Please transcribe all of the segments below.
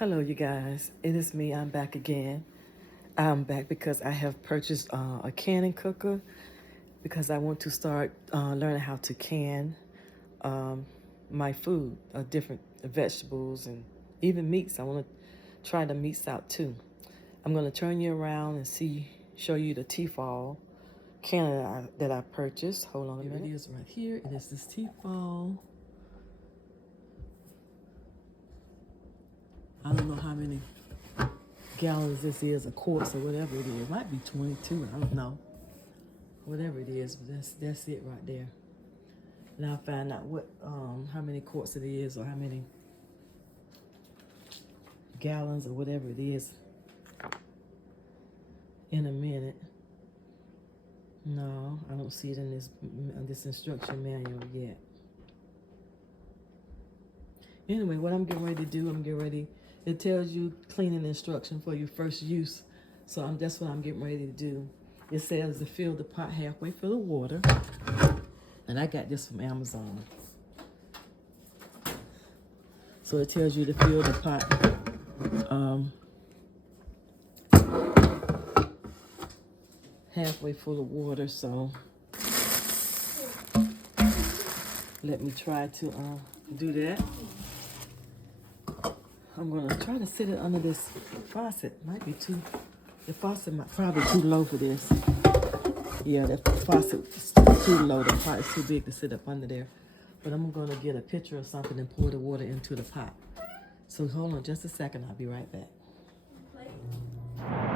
Hello, you guys. It is me. I'm back again. I'm back because I have purchased a canning cooker because I want to start learning how to can um, my food, different vegetables and even meats. I want to try the meats out too. I'm going to turn you around and show you the T-fal can that I purchased. Hold on a minute. It is right here. It is this T-fal. I don't know how many gallons this is, a quarts or whatever it is. It might be 22, I don't know. Whatever it is, but that's it right there. And I'll find out how many quarts it is or how many gallons or whatever it is in a minute. No, I don't see it in this instruction manual yet. Anyway, what I'm getting ready to do, it tells you cleaning instruction for your first use. So that's what I'm getting ready to do. It says to fill the pot halfway full of water. And I got this from Amazon. So it tells you to fill the pot halfway full of water. So let me try to do that. I'm gonna try to sit it under this faucet. The faucet might probably too low for this. Yeah, that faucet is too low. The pot is too big to sit up under there. But I'm gonna get a pitcher or something and pour the water into the pot. So hold on just a second, I'll be right back.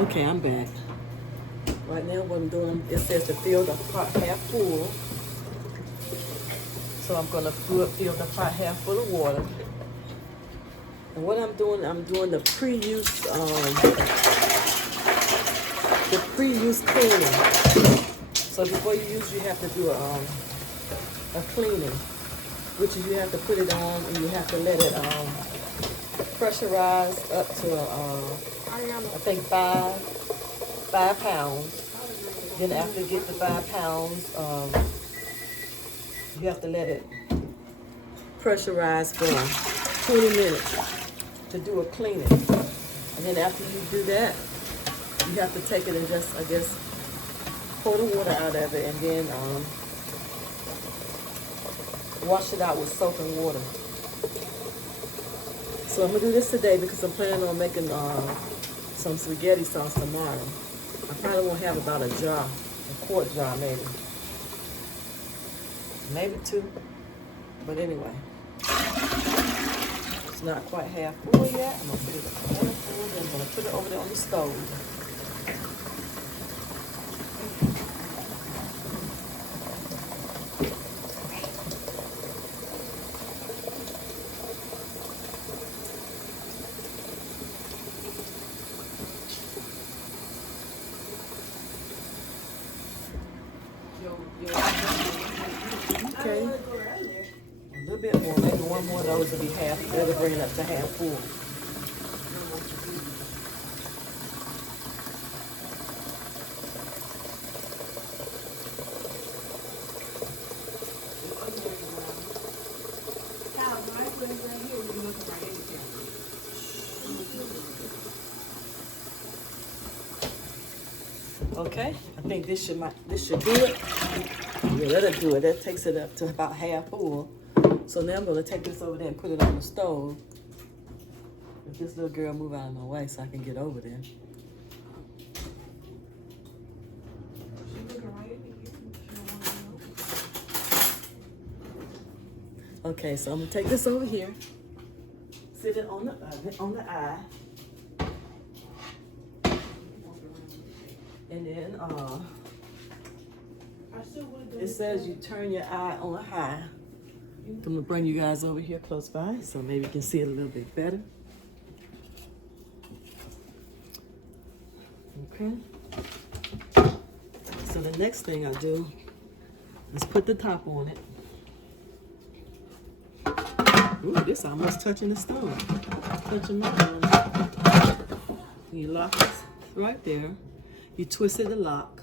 Okay, I'm back. Right now what I'm doing, it says to fill the pot half full. So I'm gonna fill the pot half full of water. And what I'm doing the pre-use cleaning. So before you use, you have to do a cleaning, which is you have to put it on and you have to let it pressurize up to I think five pounds. Then after you get the 5 pounds, you have to let it pressurize for 20 minutes to do a cleaning. And then after you do that, you have to take it and just, I guess, pour the water out of it and then wash it out with soap and water. So I'm gonna do this today because I'm planning on making some spaghetti sauce tomorrow. I probably won't have about a quart jar maybe 2, but anyway. It's not quite half full yet. I'm gonna put it half full, then I'm gonna put it over there on the stove. Okay. A little bit more, maybe one more of those will be half. That'll bring it up to half full. Okay, I think this should do it. Yeah, that'll do it. That takes it up to about half full. So now I'm gonna take this over there and put it on the stove. If this little girl move out of my way so I can get over there. Okay, so I'm gonna take this over here, sit it on the eye, and then it says you turn your eye on high. I'm gonna bring you guys over here close by so maybe you can see it a little bit better. Okay. So the next thing I do is put the top on it. Ooh, this almost touching the stove. Touching my arm. You lock it right there. You twist it to lock.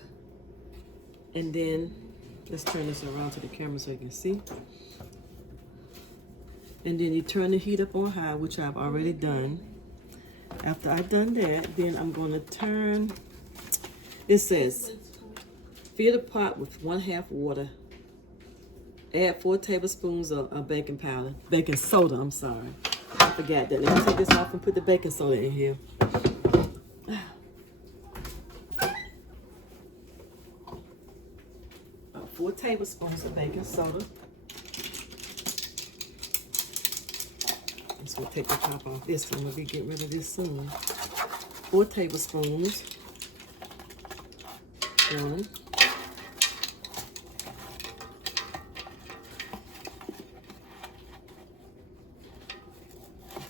And then, let's turn this around to the camera so you can see. And then you turn the heat up on high, which I've already done. After I've done that, then I'm going to turn, it says, fill the pot with 1/2 water. Add 4 tablespoons of baking powder, baking soda, I'm sorry. I forgot that. Let me take this off and put the baking soda in here. 4 tablespoons of baking soda. I'm just gonna take the top off this one. We'll be getting rid of this soon. 4 tablespoons. 1.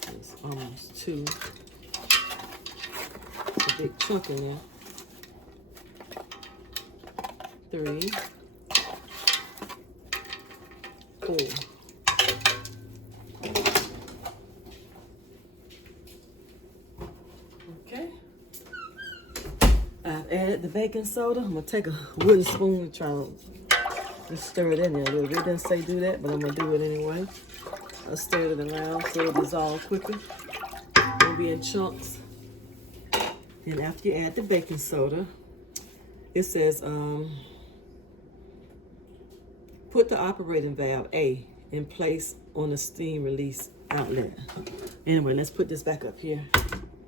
It's almost 2. It's a big chunk in there. 3. 4. Okay. I've added the baking soda. I'm gonna take a wooden spoon and try to just stir it in there a little bit. It didn't say do that, but I'm gonna do it anyway. I'll stir it around so it'll dissolve quicker. It'll be in chunks. Then after you add the baking soda, it says put the operating valve A in place on the steam release outlet. Anyway, let's put this back up here.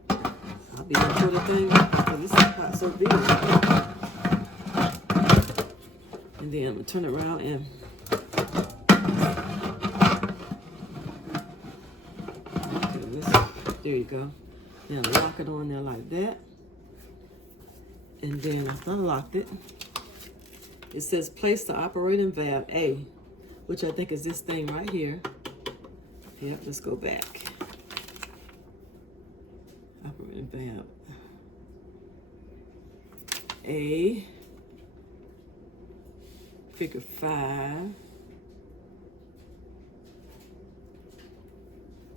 I'll be able to put the thing because this is not so big. And then I'm gonna turn it around and there you go. Now lock it on there like that. And then after I locked it, it says place the operating valve A, which I think is this thing right here. Yep, let's go back. Operating valve A, figure 5.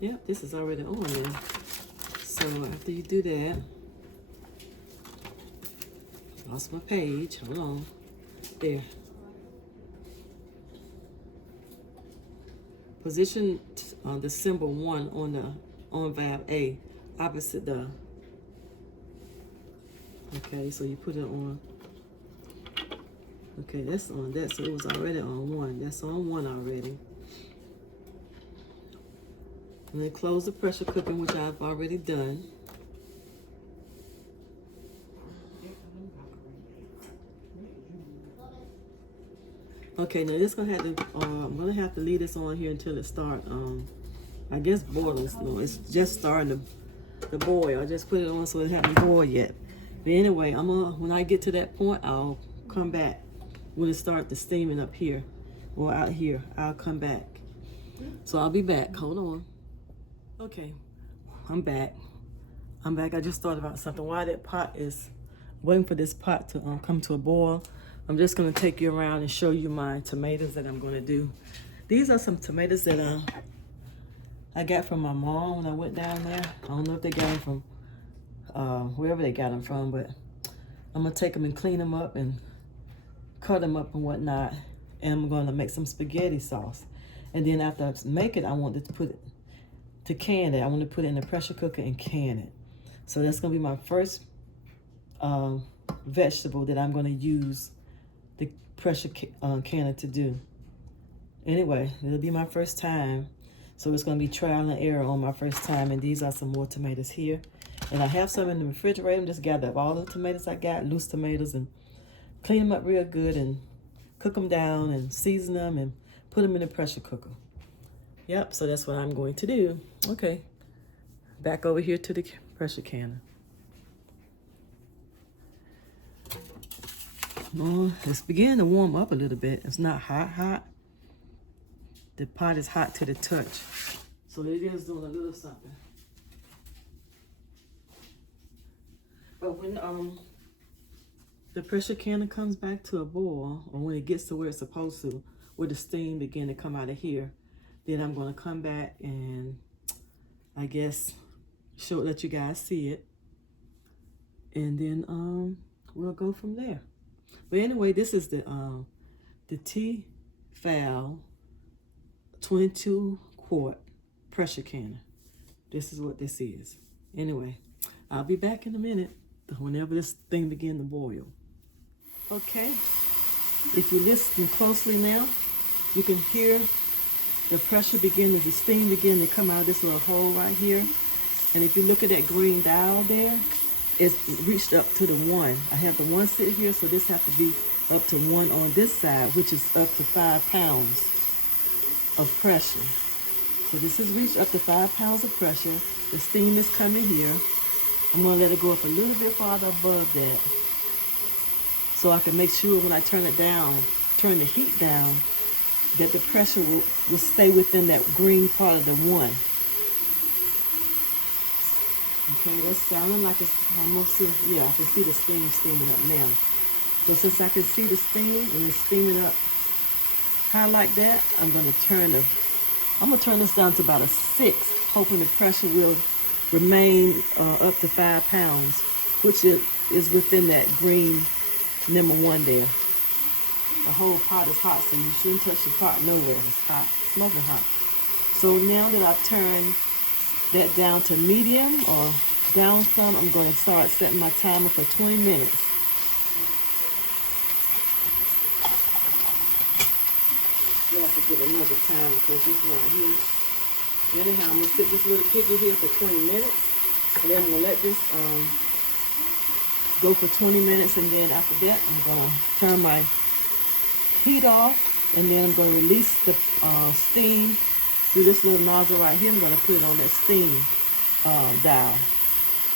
Yep, this is already on there. So after you do that, lost my page, hold on. There. Position the symbol 1 on valve A, opposite the. Okay, so you put it on. Okay, that's on that, so it was already on 1. That's on 1 already. And then close the pressure cooker, which I've already done. Okay, now this gonna have to. I'm gonna have to leave this on here until it start. I guess boiling. No, it's just starting to boil. I just put it on so it hasn't boiled yet. But anyway, when I get to that point, I'll come back when it starts to steaming up here or out here. I'll come back. So I'll be back. Hold on. Okay, I'm back. I just thought about something. While that pot is waiting for this pot to come to a boil, I'm just gonna take you around and show you my tomatoes that I'm gonna do. These are some tomatoes that I got from my mom when I went down there. I don't know if they got them from wherever they got them from, but I'm gonna take them and clean them up and cut them up and whatnot. And I'm gonna make some spaghetti sauce. And then after I make it, I want to can it. I want to put it in the pressure cooker and can it. So that's gonna be my first vegetable that I'm gonna use the pressure canner to do. Anyway, it'll be my first time. So it's gonna be trial and error on my first time. And these are some more tomatoes here. And I have some in the refrigerator. I'm just gather up all the tomatoes I got, loose tomatoes, and clean them up real good and cook them down and season them and put them in the pressure cooker. Yep, so that's what I'm going to do. Okay, back over here to the pressure canner. Oh, it's beginning to warm up a little bit. It's not hot. The pot is hot to the touch. So it is doing a little something. But when the pressure canner comes back to a boil, or when it gets to where it's supposed to, where the steam begin to come out of here, then I'm gonna come back and I guess let you guys see it. And then we'll go from there. But anyway, this is the T-fal 22 quart pressure canner. This is what this is. Anyway, I'll be back in a minute whenever this thing begin to boil. Okay, if you listen closely now, you can hear the pressure begin, the steam begin to come out of this little hole right here. And if you look at that green dial there, it's reached up to the 1. I have the 1 sit here, so this has to be up to 1 on this side, which is up to 5 pounds of pressure. So this has reached up to 5 pounds of pressure. The steam is coming here. I'm gonna let it go up a little bit farther above that, so I can make sure when I turn it down, turn the heat down, that the pressure will stay within that green part of the 1. Okay, that's sounding like it's almost, yeah, I can see the steam steaming up now. So since I can see the steam and it's steaming up high like that, I'm gonna turn this down to about a 6, hoping the pressure will remain up to 5 pounds, which is within that green number 1 there. The whole pot is hot, so you shouldn't touch the pot nowhere. It's hot, smoking hot. So now that I've turned that down to medium or down some, I'm going to start setting my timer for 20 minutes. You have to get another timer because this one here. Anyhow, I'm going to sit this little piggy here for 20 minutes. And then I'm going to let this go for 20 minutes. And then after that, I'm going to turn my heat off, and then I'm going to release the steam through this little nozzle right here. I'm going to put it on that steam dial.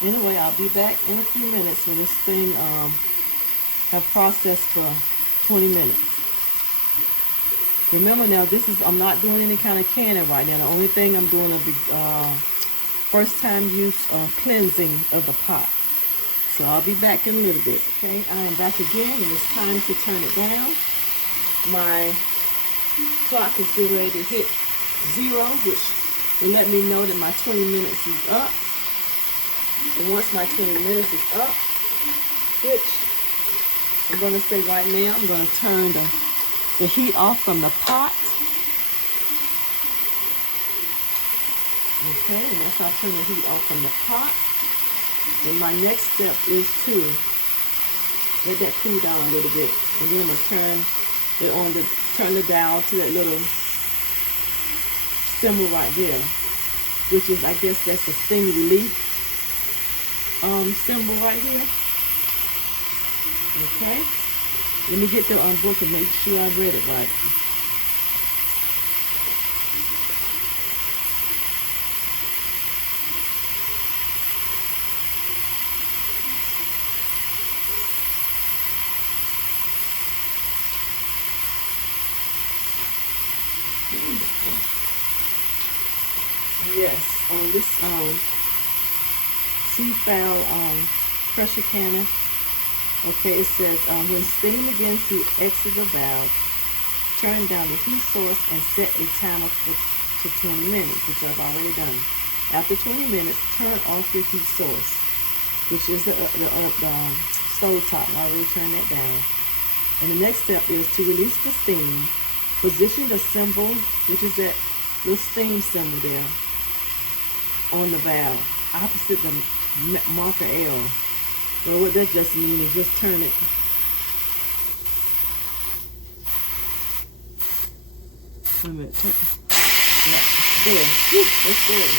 Anyway, I'll be back in a few minutes when this thing have processed for 20 minutes. Remember now, I'm not doing any kind of canning right now. The only thing I'm doing is first time use cleansing of the pot. So I'll be back in a little bit. Okay, I am back again, and it's time to turn it down. My clock is getting ready to hit 0, which will let me know that my 20 minutes is up. And once my 20 minutes is up, which I'm going to say right now, I'm going to turn the heat off from the pot. Okay, and once I turn the heat off from the pot, then my next step is to let that cool down a little bit. And then I'm going to turn the dial to that little symbol right there, which is, I guess that's a steam relief symbol right here. Okay, let me get the book and make sure I read it right. Yes, on this T-fal pressure canner, okay, it says when steam begins to exit the valve, turn down the heat source and set a timer to 20 minutes, which I've already done. After 20 minutes, turn off your heat source, which is the stove top. I already turned that down. And the next step is to release the steam. Position the symbol, which is that little steam symbol there, on the valve, opposite the marker L. So what that just means is just turn it. Wait a minute. Yeah, there. That's good.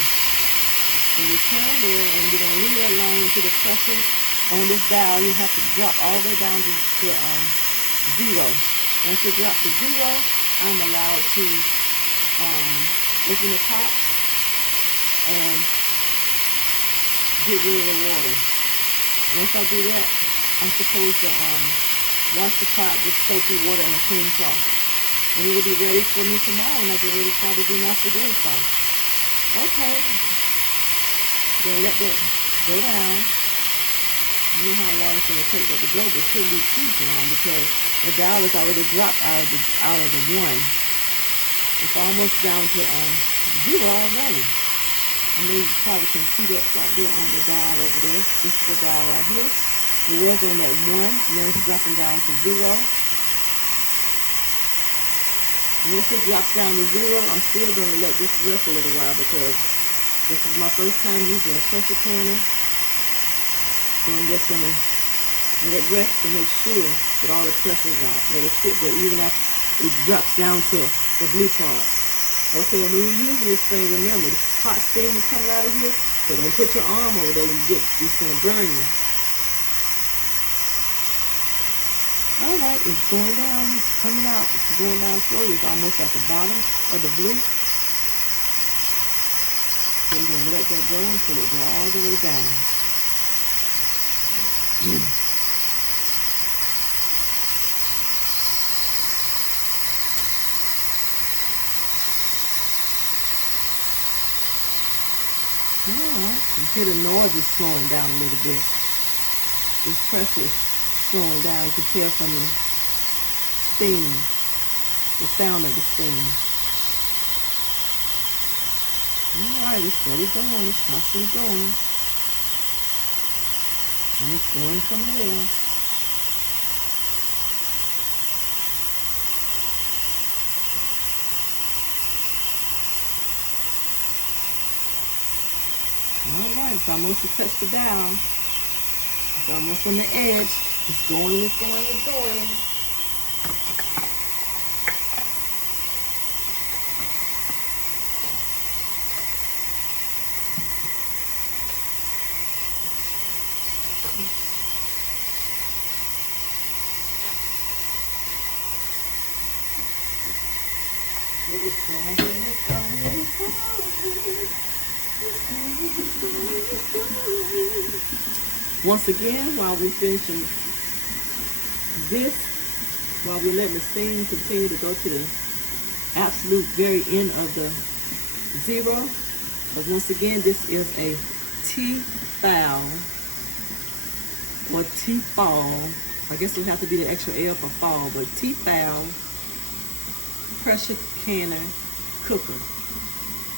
And you turn there, and you're going to leave that line into the pressure on this dial. You have to drop all the way down to 0. Once you drop to 0, I'm allowed to open the top and get rid of the water. Once I do that, I'm supposed to wash the pot with soapy water and a clean cloth. And it will be ready for me tomorrow when I get ready to do my spaghetti sauce. Okay. Then let that go down. You know how long it's going to take that to go, but it shouldn't be too long because the dial is already dropped out of the 1. It's almost down to 0 already. I know you probably can see that right there on the dial over there. This is the dial right here. It was on that 1, and then it's dropping down to 0. And once it drops down to 0, I'm still going to let this rest a little while because This is my first time using a pressure canner. So I'm just gonna let it rest to make sure that all the pressure's out. Let it sit there even after it drops down to the blue part. Okay, when you're using this thing, remember, the hot steam is coming out of here, so don't put your arm over there, it's gonna burn you. All right, it's going down, it's coming out, it's going down slowly. It's almost at the bottom of the blue. So you're gonna let that go until it goes all the way down. Alright, you hear the noise is slowing down a little bit. This pressure is slowing down. You can tell from the steam, the sound of the steam. Alright, it's steady going, it's constantly going. And it's going from there. Alright, it's almost to touch the dial. It's almost on the edge. It's going, it's going, it's going. Once again, while we're finishing this, while we're letting the steam continue to go to the absolute very end of the zero, but once again, this is a T-fal or T-fal. I guess it'll have to be the extra L for fall, but T-fal pressure canner cooker,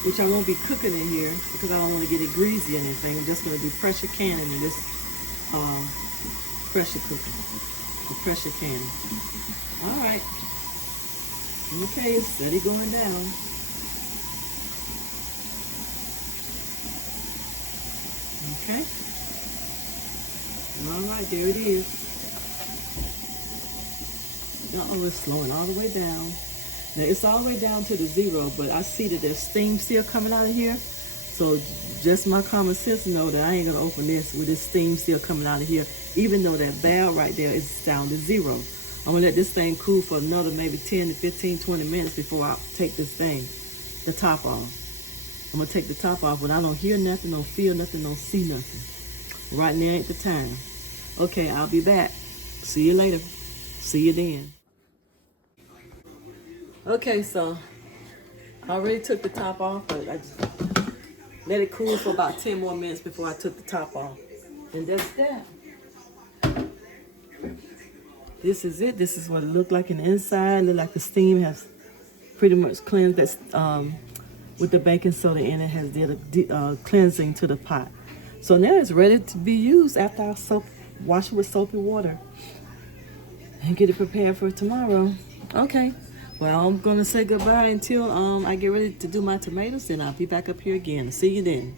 which I won't be cooking in here because I don't want to get it greasy or anything. I'm just going to do pressure canning in this pressure cooker, the pressure canner. All right. Okay, it's steady going down. Okay. All right, there it is. Uh-oh, it's slowing all the way down. Now it's all the way down to the zero, but I see that there's steam still coming out of here. So just my common sense know that I ain't gonna open this with this steam still coming out of here, even though that valve right there is down to zero. I'm gonna let this thing cool for another maybe 10 to 15, 20 minutes before I take this thing, the top off. I'm gonna take the top off when I don't hear nothing, don't feel nothing, don't see nothing. Right now ain't the time. Okay, I'll be back. See you later. See you then. Okay, so I already took the top off, but I just let it cool for about 10 more minutes before I took the top off. And that's that. This is it. This is what it looked like in the inside. Look like the steam has pretty much cleansed that with the baking soda in it, has did a cleansing to the pot. So now it's ready to be used after I wash it with soapy water and get it prepared for tomorrow. Okay. Well, I'm going to say goodbye until I get ready to do my tomatoes, and I'll be back up here again. See you then.